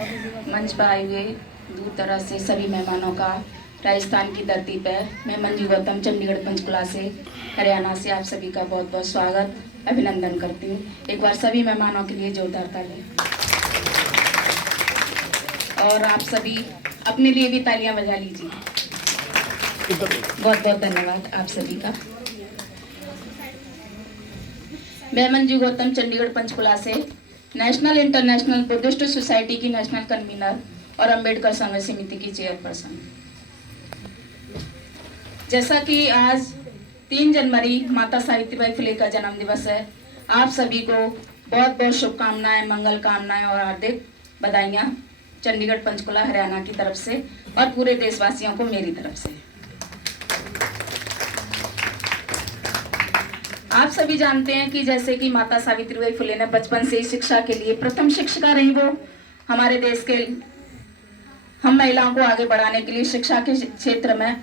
मंच पर आए हुए दूर दराज से सभी मेहमानों का राजस्थान की धरती पर मैं मंजू गौतम चंडीगढ़ पंचकुला से हरियाणा से आप सभी का बहुत बहुत स्वागत अभिनंदन करती हूँ। एक बार सभी मेहमानों के लिए जोरदार तालियां और आप सभी अपने लिए भी तालियां बजा लीजिए। बहुत बहुत धन्यवाद आप सभी का। मैं मंजू गौतम चंडीगढ़ पंचकुला से नेशनल इंटरनेशनल बुद्धिस्ट सोसाइटी की नेशनल कन्वीनर और अंबेडकर संघ समिति की चेयरपर्सन। जैसा कि आज 3 जनवरी माता सावित्रीबाई फुले का जन्म दिवस है, आप सभी को बहुत बहुत शुभकामनाएं, मंगल कामनाएं और हार्दिक बधाइयां चंडीगढ़ पंचकुला हरियाणा की तरफ से और पूरे देशवासियों को मेरी तरफ से। आप सभी जानते हैं कि जैसे कि माता सावित्रीबाई फुले ने बचपन से ही शिक्षा के लिए प्रथम शिक्षिका रही। वो हमारे देश के हम महिलाओं को आगे बढ़ाने के लिए शिक्षा के क्षेत्र में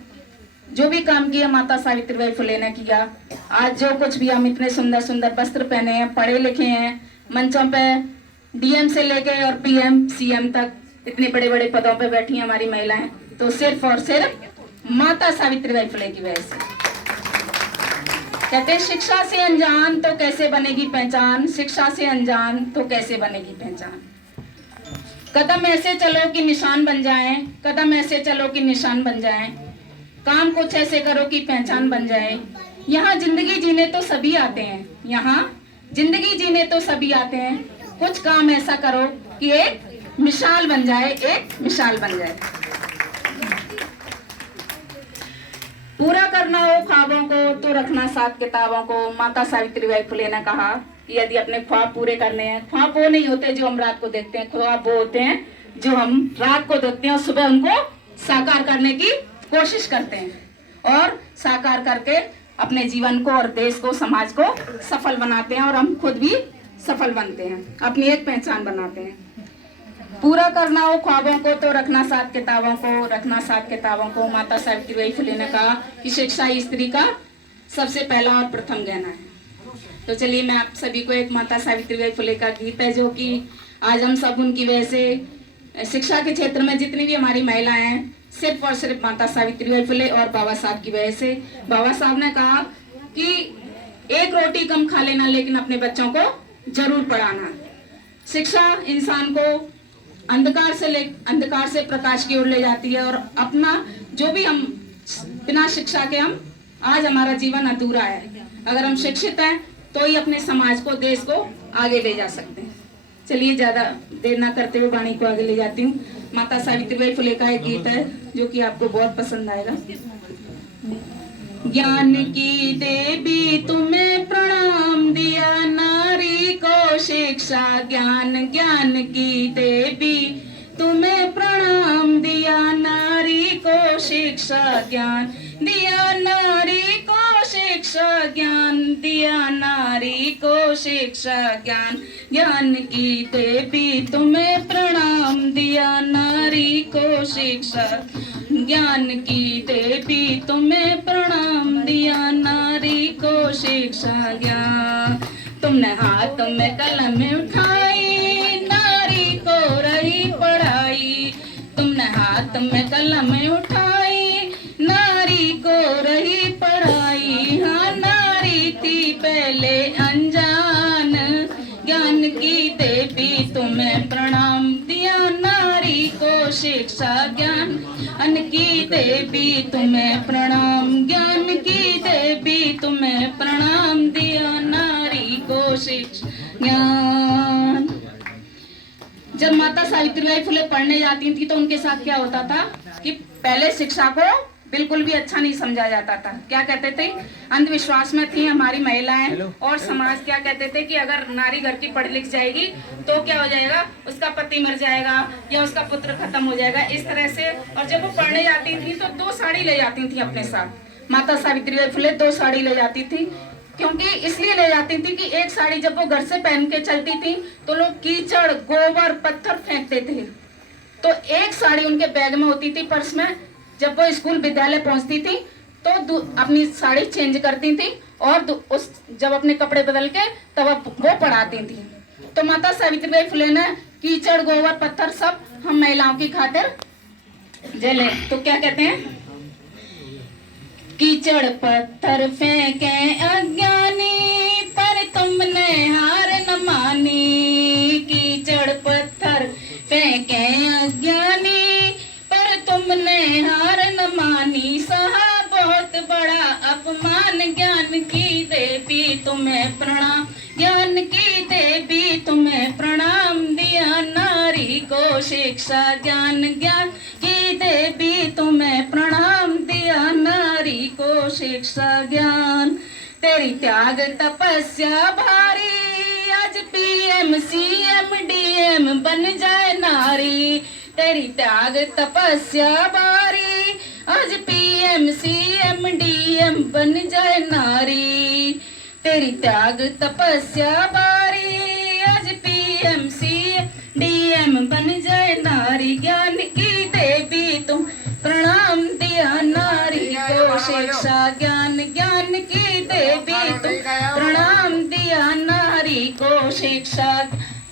जो भी काम किया माता सावित्रीबाई फुले ने किया। आज जो कुछ भी हम इतने सुंदर सुंदर वस्त्र पहने हैं, पढ़े लिखे हैं, मंचों पे डीएम से लेके और पीएम सीएम तक इतने बड़े बड़े पदों पे बैठी हैं हमारी महिलाएं, तो सिर्फ और सिर्फ माता सावित्रीबाई फुले की वजह से। कहते हैं शिक्षा से अनजान तो कैसे बनेगी पहचान, शिक्षा से अनजान तो कैसे बनेगी पहचान। कदम ऐसे चलो कि निशान बन जाएं, कदम ऐसे चलो कि निशान बन जाएं, काम कुछ ऐसे करो कि पहचान बन जाए। यहाँ जिंदगी जीने तो सभी आते हैं, यहाँ जिंदगी जीने तो सभी आते हैं, कुछ काम ऐसा करो कि एक मिसाल बन जाए, एक मिसाल बन जाए। पूरा करना हो ख्वाबों को तो रखना साथ किताबों को। माता सावित्रीबाई फुले ने कहा कि यदि अपने ख्वाब पूरे करने हैं, ख्वाब वो नहीं होते जो हम रात को देखते हैं, ख्वाब वो होते हैं जो हम रात को देखते हैं और सुबह उनको साकार करने की कोशिश करते हैं और साकार करके अपने जीवन को और देश को, समाज को सफल बनाते हैं और हम खुद भी सफल बनते हैं, अपनी एक पहचान बनाते हैं। पूरा करना हो ख्वाबों को तो रखना साथ किताबों को, रखना साथ किताबों को। माता सावित्रीबाई फुले ने कहा कि शिक्षा ही स्त्री का सबसे पहला और प्रथम गहना है। तो चलिए मैं आप सभी को एक माता सावित्रीबाई फुले का गीत है जो कि आज हम सब उनकी वजह से शिक्षा के क्षेत्र में जितनी भी हमारी महिलाएं हैं, सिर्फ और सिर्फ माता सावित्रीबाई फुले और बाबा साहब की वजह से। बाबा साहब ने कहा कि एक रोटी कम खा लेना लेकिन अपने बच्चों को जरूर पढ़ाना। शिक्षा इंसान को अंधकार से प्रकाश की ओर ले जाती है और अपना जो भी हम बिना शिक्षा के हम आज हमारा जीवन अधूरा है। अगर हम शिक्षित हैं तो ही अपने समाज को, देश को आगे ले जा सकते हैं। चलिए ज्यादा देर ना करते हुए वाणी को आगे ले जाती हूँ। माता सावित्रीबाई फुले का एक गीत है जो कि आपको बहुत पसंद आएगा। ज्ञान की देवी तुम्हें प्रणाम दिया नारी को शिक्षा ज्ञान, ज्ञान की देवी तुम्हें प्रणाम दिया नारी को शिक्षा ज्ञान, दिया नारी को शिक्षा ज्ञान, दिया नारी को शिक्षा ज्ञान, ज्ञान की देवी तुम्हें प्रणाम दिया नारी को शिक्षा ज्ञान की देवी तुम्हें प्रणाम दिया नारी को शिक्षा ज्ञान। तुमने हाथ में कलम उठाई नारी को रही पढ़ाई, तुमने हाथ में कलम उठाई नारी को रही पढ़ाई। हाँ नारी थी पहले अनजान, ज्ञान की देवी तुम्हें प्रणाम दिया नारी को शिक्षा ज्ञान, ज्ञान की देवी तुम्हें प्रणाम, ज्ञान की देवी तुम्हें प्रणाम दिया नारी को शिक्षा ज्ञान। जब माता सावित्रीबाई फुले पढ़ने जाती थी तो उनके साथ क्या होता था कि पहले शिक्षा को बिल्कुल भी अच्छा नहीं समझा जाता था। क्या कहते थे, अंधविश्वास में थी हमारी महिलाएं और समाज। क्या कहते थे कि अगर नारी घर की पढ़ लिख जाएगी तो क्या हो जाएगा, उसका पति मर जाएगा या उसका पुत्र खत्म हो जाएगा, इस तरह से। और जब वो पढ़ने जाती थी तो 2 साड़ी ले जाती थी अपने साथ। माता सावित्रीबाई फुले 2 साड़ी ले जाती थी, क्योंकि इसलिए ले जाती थी कि एक साड़ी जब वो घर से पहन के चलती थी तो लोग कीचड़, गोबर, पत्थर फेंकते थे, तो एक साड़ी उनके बैग में होती थी, पर्स में। जब वो स्कूल विद्यालय पहुंचती थी तो अपनी साड़ी चेंज करती थी और जब अपने कपड़े बदल के तब वो पढ़ाती थी। तो माता सावित्रीबाई फुले ने कीचड़ गोबर पत्थर सब हम महिलाओं की खातिर जले। तो क्या कहते हैं, कीचड़ पत्थर फेंके अज्ञानी पर तुमने हार न मानी। कीचड़ पत्थर फेंके अज्ञानी पर तुमने हार न मानी। सहा बहुत बड़ा अपमान ज्ञान की देवी तुम्हें प्रणाम। ज्ञान की देवी तुम्हें प्रणाम दिया नारी को शिक्षा ज्ञान। ज्ञान की देवी तुम्हें प्रणाम दिया नारी को शिक्षा ज्ञान। तेरी त्याग तपस्या भारी आज पीएम सीएम डीएम बन जाए नारी। तेरी त्याग तपस्या भारी आज पीएम सीएम डीएम बन जाए नारी। तेरी त्याग तपस्या भारी आज पीएम सीएम डीएम बन जाए नारी। ज्ञान की देवी तुम प्रणाम दिया नारी को शिक्षा ज्ञान। ज्ञान की देवी तुम प्रणाम दिया नारी को शिक्षा।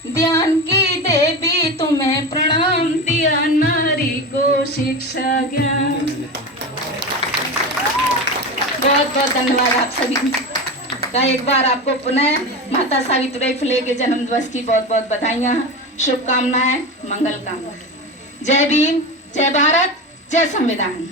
ज्ञान की देवी तुम्हें प्रणाम दिया नारी को शिक्षा ज्ञान। बहुत बहुत धन्यवाद आप सभी का। एक बार आपको पुनः माता सावित्रीबाई फुले के जन्म दिवस की बहुत बहुत बधाइयां, शुभकामनाएं, मंगल कामनाएं। जय भीम, जय भारत, जय संविधान।